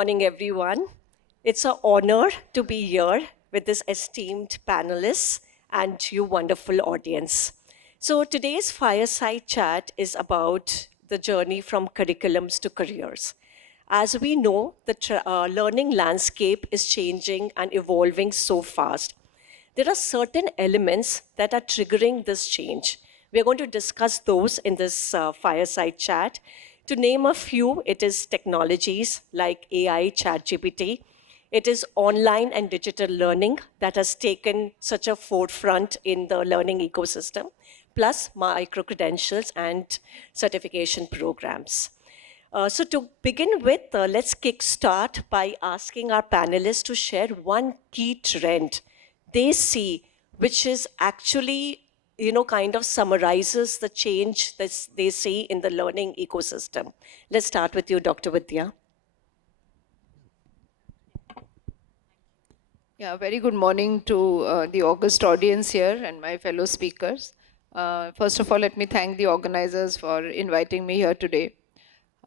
morning, everyone. It's an honor to be here with this esteemed panelists and you wonderful audience. So today's fireside chat is about the journey from curriculums to careers. As we know, the learning landscape is changing and evolving so fast. There are certain elements that are triggering this change. We're going to discuss those in this fireside chat. To name a few, it is technologies like AI, ChatGPT. It is online and digital learning that has taken such a forefront in the learning ecosystem, plus micro-credentials and certification programs. So to begin with, let's kickstart by asking our panelists to share one key trend they see, which is actually, kind of summarizes the change that they see in the learning ecosystem. Let's start with you, Dr. Vidya. Yeah, very good morning to the august audience here and my fellow speakers. First of all, let me thank the organizers for inviting me here today.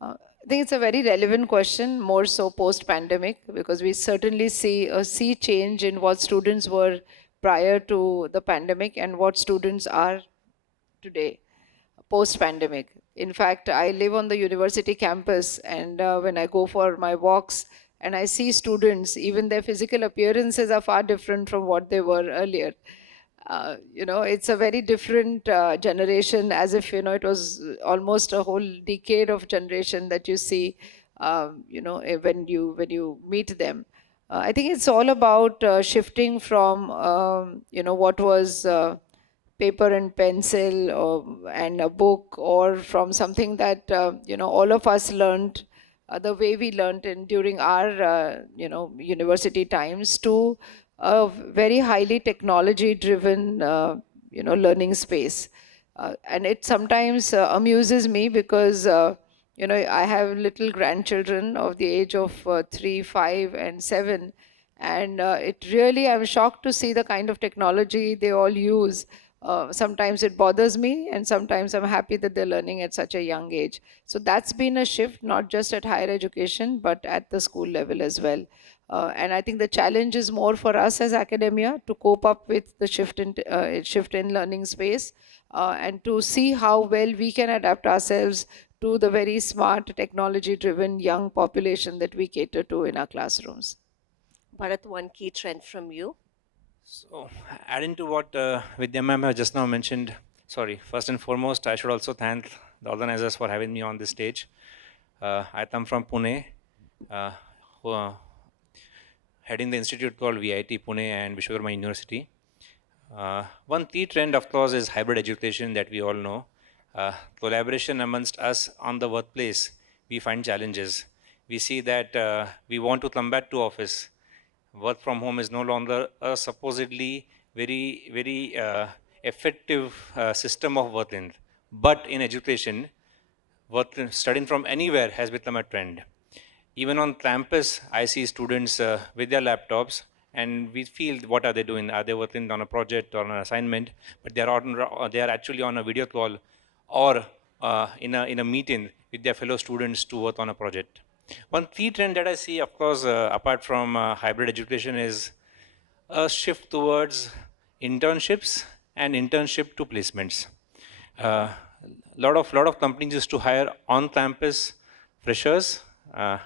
I think it's a very relevant question, more so post-pandemic, because we certainly see a sea change in what students were prior to the pandemic and what students are today, post-pandemic. In fact, I live on the university campus, and when I go for my walks and I see students, even their physical appearances are far different from what they were earlier. It's a very different generation, as if, it was almost a whole decade of generation that you see, when you meet them. I think it's all about shifting from, what was paper and pencil and a book, or from something that, all of us learned the way we learned during our, university times, to a very highly technology-driven, learning space. And it sometimes amuses me because, I have little grandchildren of the age of 3, 5, and 7. And it really, I'm shocked to see the kind of technology they all use. Sometimes it bothers me, and sometimes I'm happy that they're learning at such a young age. So that's been a shift, not just at higher education, but at the school level as well. And I think the challenge is more for us as academia to cope up with the shift in learning space, and to see how well we can adapt ourselves to the very smart, technology-driven young population that we cater to in our classrooms. Bharat, one key trend from you. So, adding to what Vidya ma'am has just now mentioned, first and foremost, I should also thank the organizers for having me on this stage. I come from Pune, heading the institute called VIT Pune and Vishwakarma University. One key trend, of course, is hybrid education that we all know. Collaboration amongst us on the workplace, we find challenges. We see that we want to come back to office. Work from home is no longer a supposedly very, very effective system of working. But in education, studying from anywhere has become a trend. Even on campus, I see students with their laptops, and we feel, what are they doing? Are they working on a project or an assignment? But they are actually on a video call or in a meeting with their fellow students to work on a project. One key trend that I see, of course, apart from hybrid education, is a shift towards internships and internship to placements. Lot of companies used to hire on-campus freshers.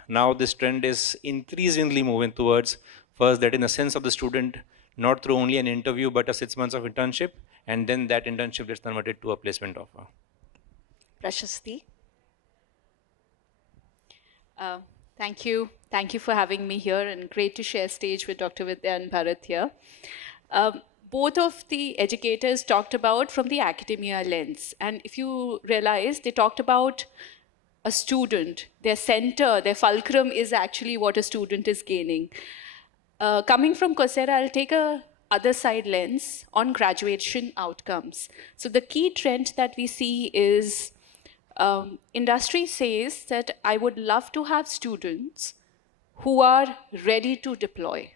Now this trend is increasingly moving towards, first, that in the sense of the student, not through only an interview, but a 6 months of internship, and then that internship gets converted to a placement offer. Prashasti. Thank you. Thank you for having me here, and great to share stage with Dr. Vidya and Bharat here. Both of the educators talked about from the academia lens. And if you realize, they talked about a student. Their center, their fulcrum is actually what a student is gaining. Coming from Coursera, I'll take a other side lens on graduation outcomes. So the key trend that we see is industry says that I would love to have students who are ready to deploy,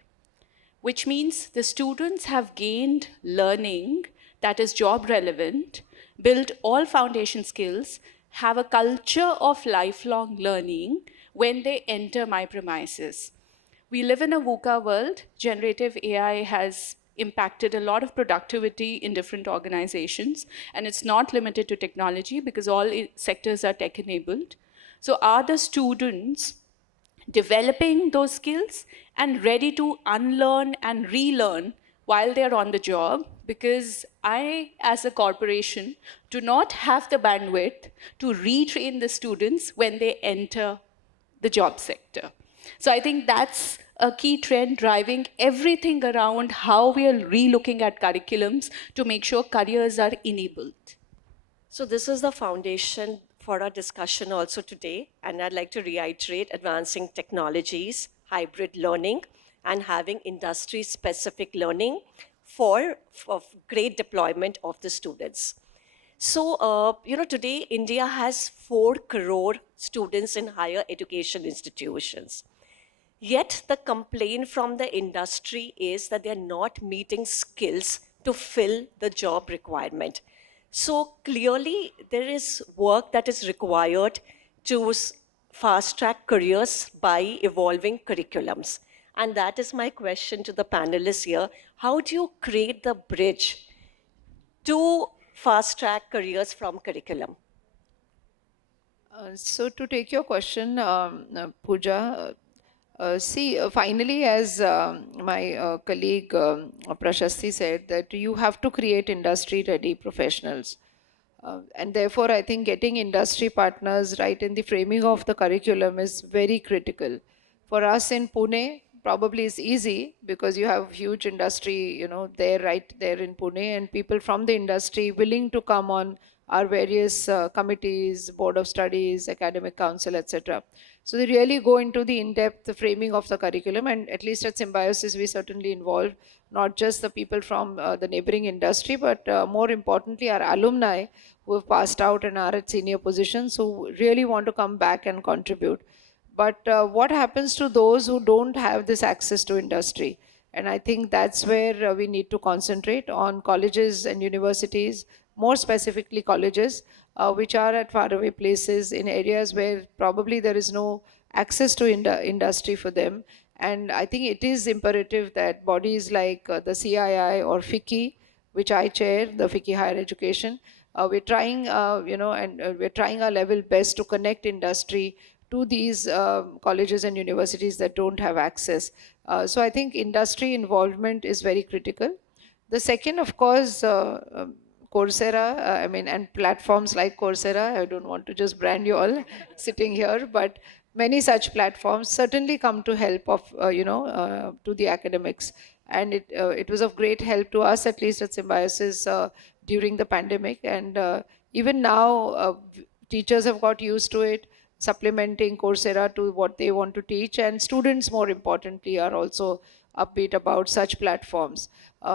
which means the students have gained learning that is job relevant, built all foundation skills, have a culture of lifelong learning, when they enter my premises. We live in a VUCA world. Generative AI has impacted a lot of productivity in different organizations, and it's not limited to technology because all sectors are tech-enabled. So are the students developing those skills and ready to unlearn and relearn while they're on the job? Because I, as a corporation, do not have the bandwidth to retrain the students when they enter the job sector. So I think that's a key trend driving everything around how we are relooking at curriculums to make sure careers are enabled. So this is the foundation for our discussion also today, and I'd like to reiterate advancing technologies, hybrid learning, and having industry-specific learning for great deployment of the students. So, today India has 4 crore students in higher education institutions. Yet the complaint from the industry is that they're not meeting skills to fill the job requirement. So clearly there is work that is required to fast track careers by evolving curriculums. And that is my question to the panelists here. How do you create the bridge to fast track careers from curriculum? So to take your question, Puja, finally, as my colleague Prashasti said, that you have to create industry-ready professionals. And therefore, I think getting industry partners right in the framing of the curriculum is very critical. For us in Pune, probably it's easy because you have huge industry, there, right there in Pune, and people from the industry willing to come on our various committees, board of studies, academic council, etc. So they really go into the in-depth framing of the curriculum, and at least at Symbiosis, we certainly involve not just the people from the neighboring industry, but more importantly, our alumni who have passed out and are at senior positions who really want to come back and contribute. But what happens to those who don't have this access to industry? And I think that's where we need to concentrate on colleges and universities, more specifically colleges, which are at faraway places in areas where probably there is no access to industry for them. And I think it is imperative that bodies like the CII or FICCI, which I chair, the FICCI Higher Education, we're trying, we're trying our level best to connect industry to these colleges and universities that don't have access. So I think industry involvement is very critical. The second, of course, Coursera, and platforms like Coursera. I don't want to just brand you all sitting here, but many such platforms certainly come to help of, to the academics. And it was of great help to us, at least at Symbiosis, during the pandemic. And even now, teachers have got used to it, supplementing Coursera to what they want to teach. And students, more importantly, are also upbeat about such platforms.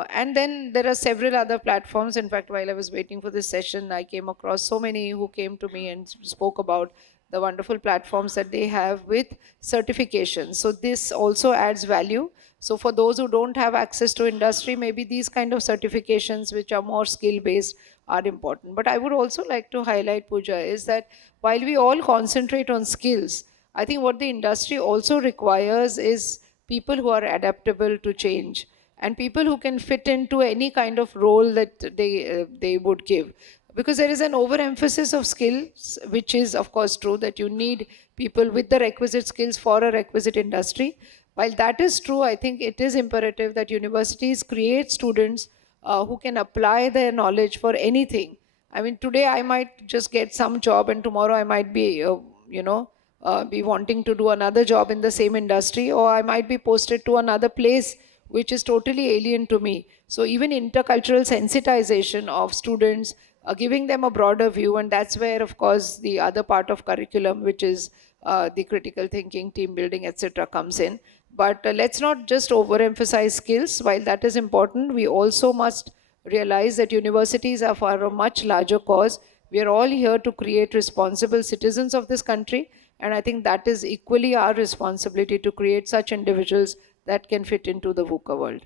And then there are several other platforms. In fact, while I was waiting for this session, I came across so many who came to me and spoke about the wonderful platforms that they have with certifications. So this also adds value. So for those who don't have access to industry, maybe these kind of certifications which are more skill-based are important. But I would also like to highlight, Puja, is that while we all concentrate on skills, I think what the industry also requires is people who are adaptable to change and people who can fit into any kind of role that they would give. Because there is an overemphasis of skills, which is of course true that you need people with the requisite skills for a requisite industry. While that is true, I think it is imperative that universities create students who can apply their knowledge for anything. I mean, today I might just get some job and tomorrow I might be, be wanting to do another job in the same industry, or I might be posted to another place which is totally alien to me. So even intercultural sensitization of students, giving them a broader view, and that's where, of course, the other part of curriculum, which is the critical thinking, team building, etc., comes in. But let's not just overemphasize skills. While that is important, we also must realize that universities are for a much larger cause. We are all here to create responsible citizens of this country, and I think that is equally our responsibility to create such individuals that can fit into the VUCA world.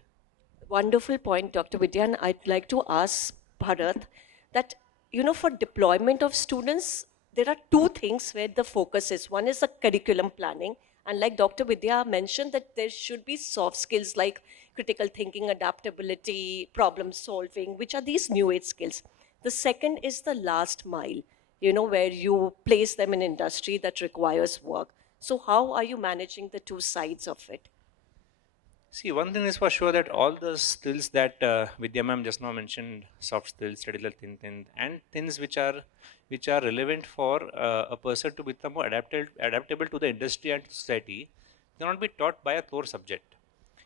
Wonderful point, Dr. Vidya. And I'd like to ask Bharat that, for deployment of students, there are two things where the focus is. One is the curriculum planning, and like Dr. Vidya mentioned, that there should be soft skills like critical thinking, adaptability, problem solving, which are these new age skills. The second is the last mile, where you place them in industry that requires work. So how are you managing the two sides of it? See, one thing is for sure that all the skills that Vidya ma'am just now mentioned, soft skills, strategical thinking, and things which are relevant for a person to become more adaptable to the industry and society, cannot be taught by a core subject.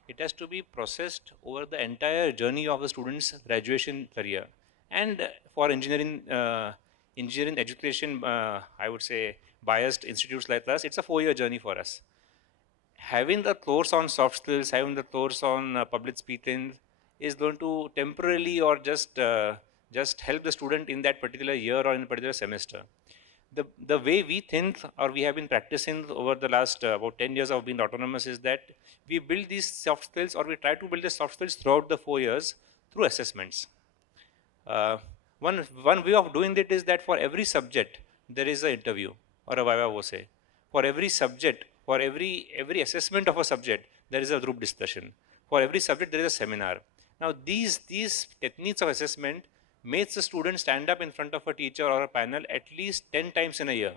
It has to be processed over the entire journey of the student's graduation career. And for engineering education, I would say biased institutes like us, it's a 4-year journey for us. Having the course on soft skills, having the course on public speaking is going to temporarily or just help the student in that particular year or in a particular semester. The way we think or we have been practicing over the last about 10 years of being autonomous is that we build these soft skills, or we try to build the soft skills throughout the 4 years through assessments. One way of doing it is that for every subject there is an interview or a viva voce. For every subject, for every assessment of a subject, there is a group discussion. For every subject, there is a seminar. Now, these techniques of assessment makes the student stand up in front of a teacher or a panel at least 10 times in a year.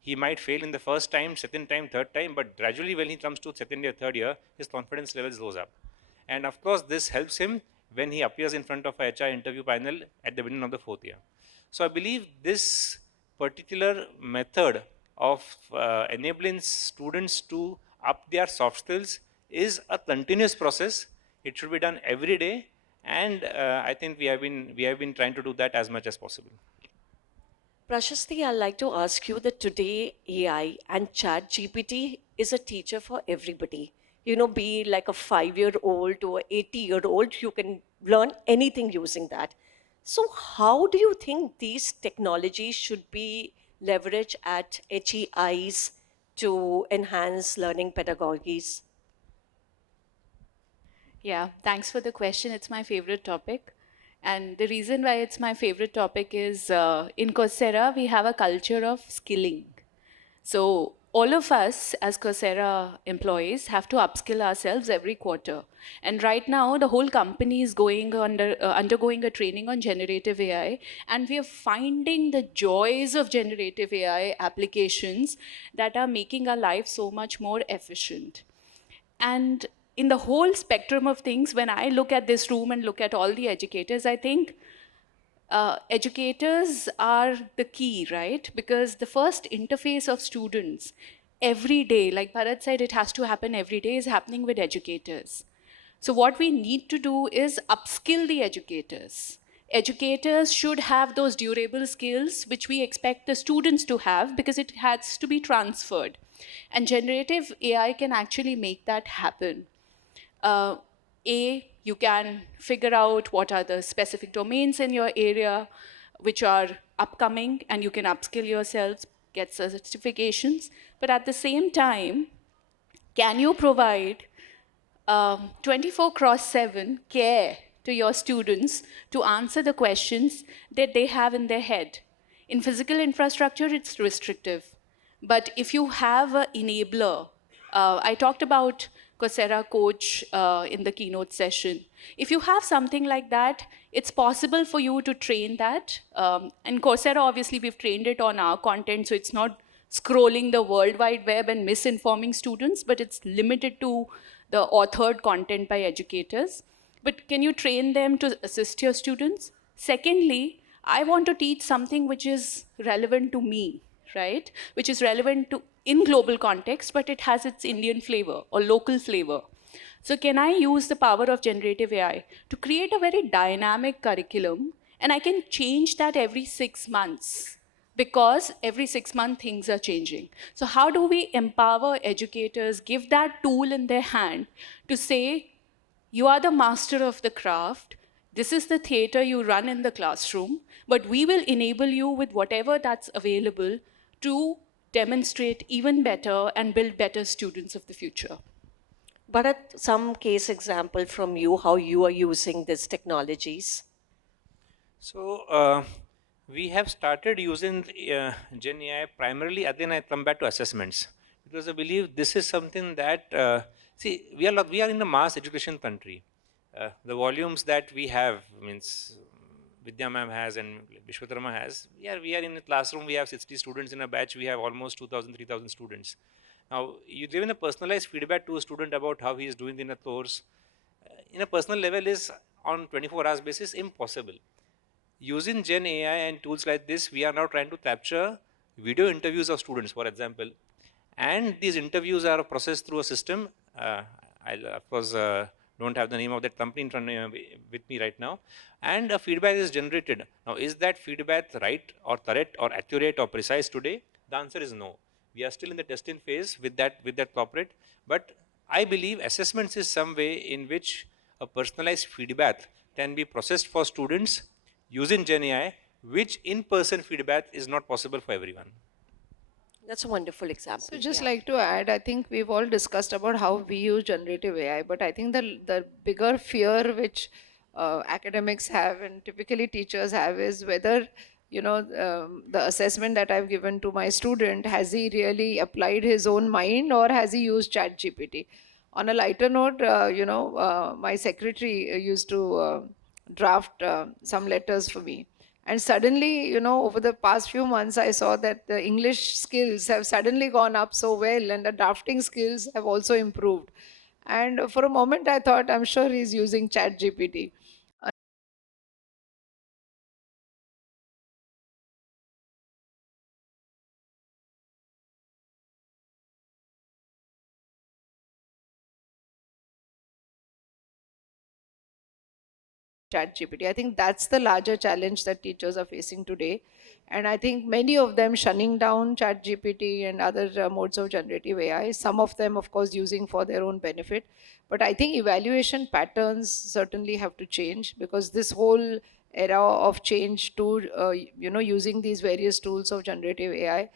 He might fail in the first time, second time, third time, but gradually when he comes to second year, third year, his confidence levels goes up. And of course, this helps him when he appears in front of a HR interview panel at the beginning of the 4th year. So I believe this particular method of enabling students to up their soft skills is a continuous process. It should be done every day, and I think we have been trying to do that as much as possible. Prashasti, I'd like to ask you that today AI and Chat GPT is a teacher for everybody. Be like a 5-year-old to an 80-year-old, you can learn anything using that. So how do you think these technologies should be leveraged at HEIs to enhance learning pedagogies? Yeah, thanks for the question. It's my favorite topic. And the reason why it's my favorite topic is in Coursera, we have a culture of skilling. So all of us as Coursera employees have to upskill ourselves every quarter. And right now, the whole company is undergoing a training on generative AI, and we are finding the joys of generative AI applications that are making our life so much more efficient. And in the whole spectrum of things, when I look at this room and look at all the educators, I think educators are the key, right? Because the first interface of students every day, like Bharat said, it has to happen every day, is happening with educators. So what we need to do is upskill the educators. Educators should have those durable skills which we expect the students to have, because it has to be transferred. And generative AI can actually make that happen. You can figure out what are the specific domains in your area which are upcoming, and you can upskill yourselves, get certifications. But at the same time, can you provide 24/7 care to your students to answer the questions that they have in their head? In physical infrastructure, it's restrictive. But if you have an enabler, I talked about Coursera Coach in the keynote session. If you have something like that, it's possible for you to train that. And Coursera, obviously, we've trained it on our content, so it's not scrolling the World Wide Web and misinforming students, but it's limited to the authored content by educators. But can you train them to assist your students? Secondly, I want to teach something which is relevant to me, right? Which is relevant to in global context, but it has its Indian flavor or local flavor. So can I use the power of generative AI to create a very dynamic curriculum, and I can change that every 6 months, because every 6 months things are changing. So how do we empower educators, give that tool in their hand to say, you are the master of the craft, this is the theater you run in the classroom, but we will enable you with whatever that's available to demonstrate even better and build better students of the future. Bharat, some case example from you, how you are using these technologies. So We have started using Gen AI primarily, again I come back to assessments, because I believe this is something that, see, we are in the mass education country. The volumes that we have, means Vidya ma'am has and Vishwakarma has, we are in a classroom, we have 60 students in a batch, we have almost 2,000, 3,000 students. Now, you giving a personalized feedback to a student about how he is doing in a course, in a personal level is on 24 hours basis impossible. Using Gen AI and tools like this, we are now trying to capture video interviews of students, for example. And these interviews are processed through a system. I, of course, don't have the name of that company in front with me right now. And a feedback is generated. Now, is that feedback right or correct or accurate or precise today? The answer is no. We are still in the testing phase with that corporate. But I believe assessments is some way in which a personalized feedback can be processed for students using Gen AI, which in-person feedback is not possible for everyone. That's a wonderful example. So just yeah. like to add, I think we've all discussed about how we use generative AI, but I think the bigger fear which academics have and typically teachers have is whether, you know, the assessment that I've given to my student, has he really applied his own mind or has he used ChatGPT? On a lighter note, my secretary used to draft some letters for me. And suddenly, you know, over the past few months, I saw that the English skills have suddenly gone up so well, and the drafting skills have also improved. And for a moment, I thought, I'm sure he's using ChatGPT. ChatGPT. I think that's the larger challenge that teachers are facing today. And I think many of them shunning down ChatGPT and other modes of generative AI, some of them, of course, using for their own benefit. But I think evaluation patterns certainly have to change, because this whole era of change to, using these various tools of generative AI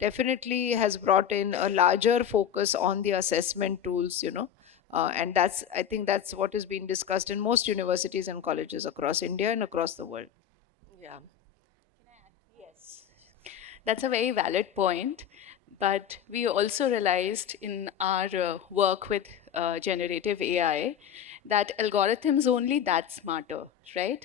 definitely has brought in a larger focus on the assessment tools, and I think that's what is being discussed in most universities and colleges across India and across the world. Yeah. That's a very valid point. But we also realized in our work with generative AI that algorithms only that smarter, right?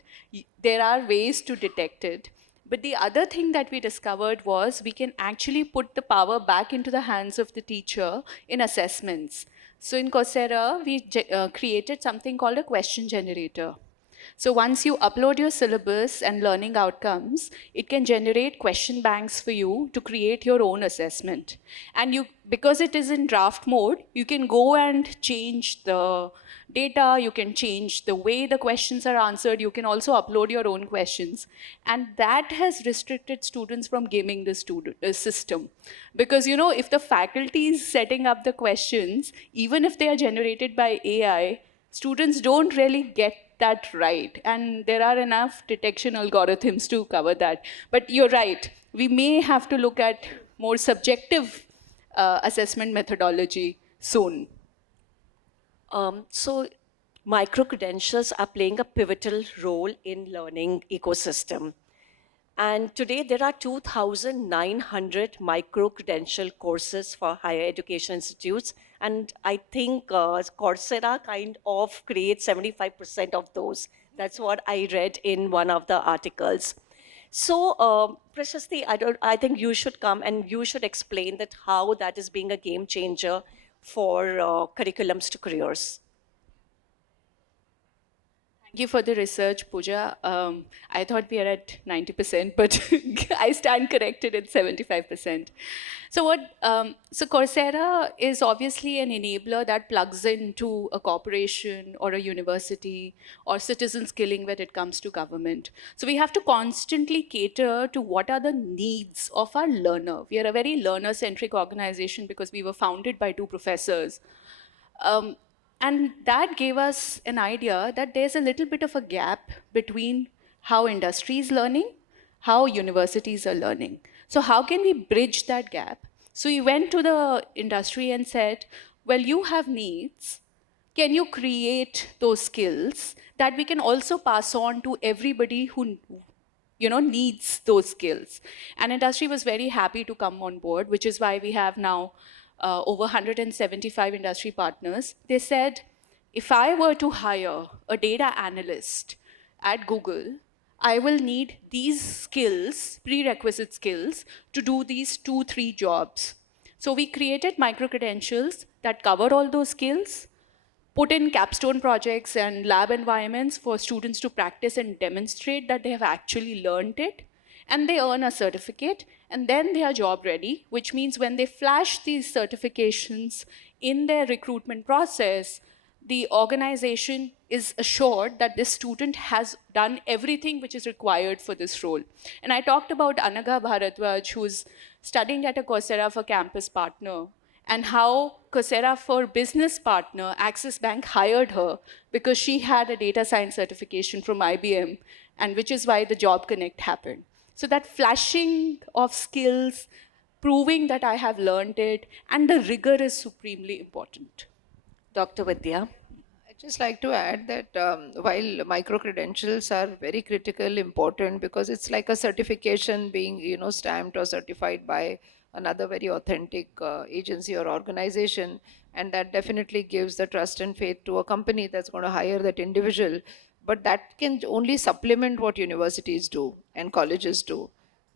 There are ways to detect it. But the other thing that we discovered was we can actually put the power back into the hands of the teacher in assessments. So in Coursera, we created something called a question generator. So once you upload your syllabus and learning outcomes, it can generate question banks for you to create your own assessment. And because it is in draft mode, you can go and change the data, you can change the way the questions are answered, you can also upload your own questions. And that has restricted students from gaming the system. Because, if the faculty is setting up the questions, even if they are generated by AI, students don't really get that right. And there are enough detection algorithms to cover that. But you're right, we may have to look at more subjective assessment methodology soon. So micro credentials are playing a pivotal role in learning ecosystem. And today there are 2,900 micro-credential courses for higher education institutes. And I think Coursera kind of creates 75% of those. That's what I read in one of the articles. So, Prashasti, I think you should come and you should explain that how that is being a game changer for curriculums to careers. Thank you for the research, Puja. I thought we are at 90%, but I stand corrected at 75%. So Coursera is obviously an enabler that plugs into a corporation or a university or citizen skilling when it comes to government. So we have to constantly cater to what are the needs of our learner. We are a very learner-centric organization because we were founded by two professors. And that gave us an idea that there's a little bit of a gap between how industry is learning, how universities are learning. So how can we bridge that gap? So we went to the industry and said, well, you have needs. Can you create those skills that we can also pass on to everybody who needs those skills. And industry was very happy to come on board, which is why we have now over 175 industry partners. They said, if I were to hire a data analyst at Google, I will need these skills, prerequisite skills, to do these 2-3 jobs. So we created micro-credentials that cover all those skills, put in capstone projects and lab environments for students to practice and demonstrate that they have actually learned it, and they earn a certificate, and then they are job ready, which means when they flash these certifications in their recruitment process, the organization is assured that this student has done everything which is required for this role. And I talked about Anaga Bharatwaj, who's studying at a Coursera for Campus partner, and how Coursera for Business partner, Axis Bank, hired her because she had a data science certification from IBM, and which is why the Job Connect happened. So that flashing of skills, proving that I have learned it, and the rigor is supremely important. Dr. Vidya. I'd just like to add that while micro-credentials are very critical, important, because it's like a certification being, stamped or certified by another very authentic agency or organization, and that definitely gives the trust and faith to a company that's going to hire that individual. But that can only supplement what universities do and colleges do,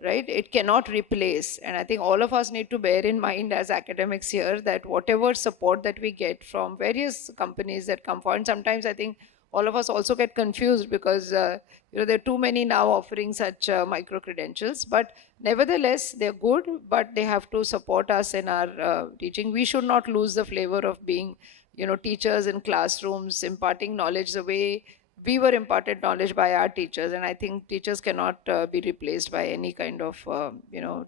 right? It cannot replace. And I think all of us need to bear in mind as academics here that whatever support that we get from various companies that come forward, and sometimes I think all of us also get confused because there are too many now offering such micro-credentials, but nevertheless, they're good, but they have to support us in our teaching. We should not lose the flavor of being, teachers in classrooms, imparting knowledge the way we were imparted knowledge by our teachers. And I think teachers cannot be replaced by any kind of,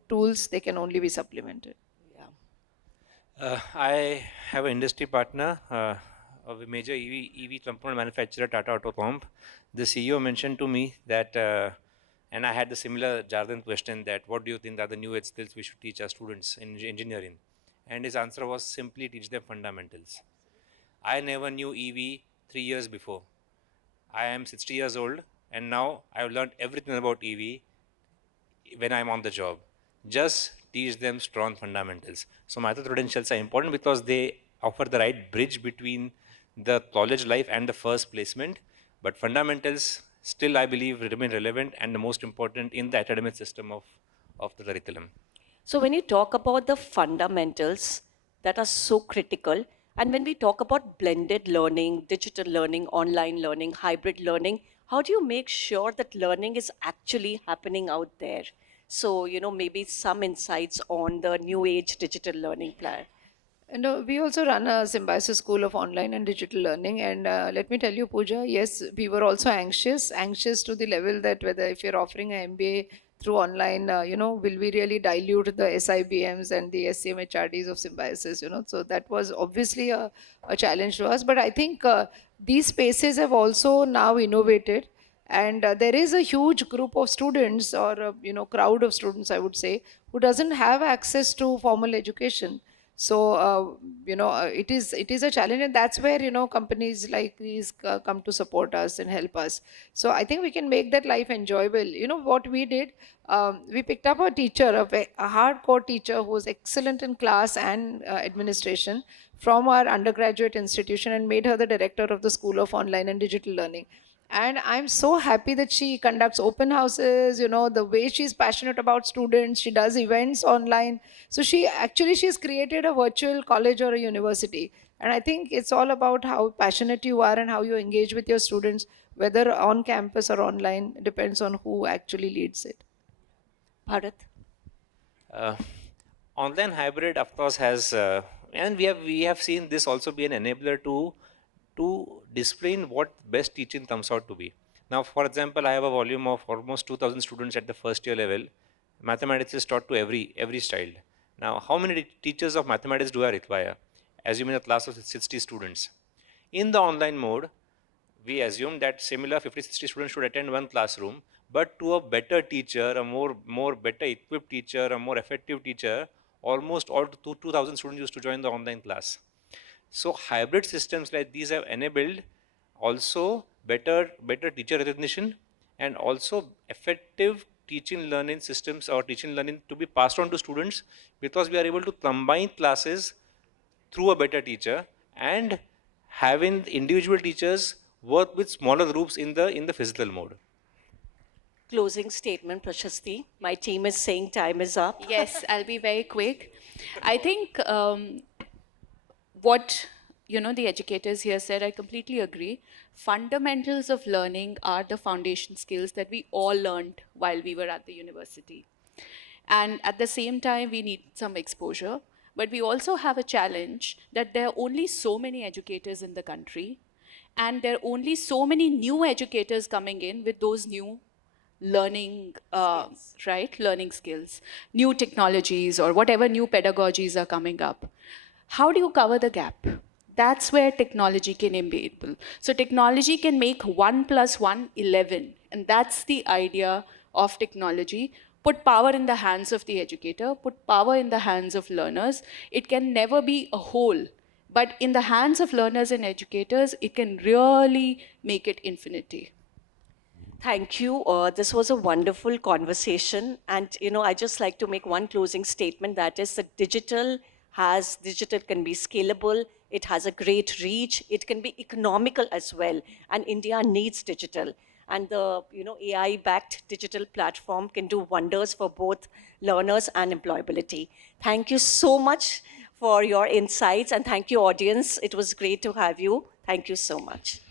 tools. They can only be supplemented. I have an industry partner of a major EV component manufacturer, Tata Autocomp. The CEO mentioned to me that, and I had the similar jargon question that, what do you think are the new age skills we should teach our students in engineering? And his answer was simply teach them fundamentals. I never knew EV 3 years before. I am 60 years old, and now I've learned everything about EV when I'm on the job. Just teach them strong fundamentals. So micro-credentials are important because they offer the right bridge between the college life and the first placement. But fundamentals still, I believe, remain relevant and the most important in the academic system of the curriculum. So when you talk about the fundamentals that are so critical, and when we talk about blended learning, digital learning, online learning, hybrid learning, how do you make sure that learning is actually happening out there? So, maybe some insights on the new age digital learning plan. And we also run a SYMBIOSIS school of online and digital learning. And let me tell you, Puja, yes, we were also anxious to the level that whether if you're offering an MBA through online, will we really dilute the SIBMs and the SCMHRDs of SYMBIOSIS, So that was obviously a challenge to us. But I think these spaces have also now innovated. And there is a huge group of students or, crowd of students, I would say, who doesn't have access to formal education. So, it is a challenge, and that's where, companies like these come to support us and help us. So I think we can make that life enjoyable. What we did, we picked up a teacher, a hardcore teacher who was excellent in class and administration from our undergraduate institution, and made her the director of the School of Online and Digital Learning. And I'm so happy that she conducts open houses, the way she's passionate about students, she does events online. So she's created a virtual college or a university. And I think it's all about how passionate you are and how you engage with your students, whether on campus or online, depends on who actually leads it. Bharat? Online hybrid, of course, has, and we have seen this also be an enabler to display what best teaching comes out to be. Now, for example, I have a volume of almost 2,000 students at the first year level. Mathematics is taught to every child. Now, how many teachers of mathematics do I require? Assuming a class of 60 students. In the online mode, we assume that similar 50-60 students should attend one classroom, but to a better teacher, a more better equipped teacher, a more effective teacher, almost all 2,000 students used to join the online class. So hybrid systems like these have enabled also better teacher recognition and also effective teaching learning systems or teaching learning to be passed on to students, because we are able to combine classes through a better teacher and having individual teachers work with smaller groups in the physical mode. Closing statement, Prashasti. My team is saying time is up. Yes, I'll be very quick. I think what the educators here said, I completely agree. Fundamentals of learning are the foundation skills that we all learned while we were at the university. And at the same time, we need some exposure. But we also have a challenge that there are only so many educators in the country, and there are only so many new educators coming in with those new learning, learning skills, new technologies, or whatever new pedagogies are coming up. How do you cover the gap? That's where technology can enable. So technology can make 1 + 1 11, and that's the idea of technology. Put power in the hands of the educator, put power in the hands of learners. It can never be a whole, but in the hands of learners and educators, it can really make it infinity. Thank you. This was a wonderful conversation. And, I just like to make one closing statement, that is that digital can be scalable. It has a great reach. It can be economical as well. And India needs digital. And the, AI-backed digital platform can do wonders for both learners and employability. Thank you so much for your insights. And thank you, audience. It was great to have you. Thank you so much.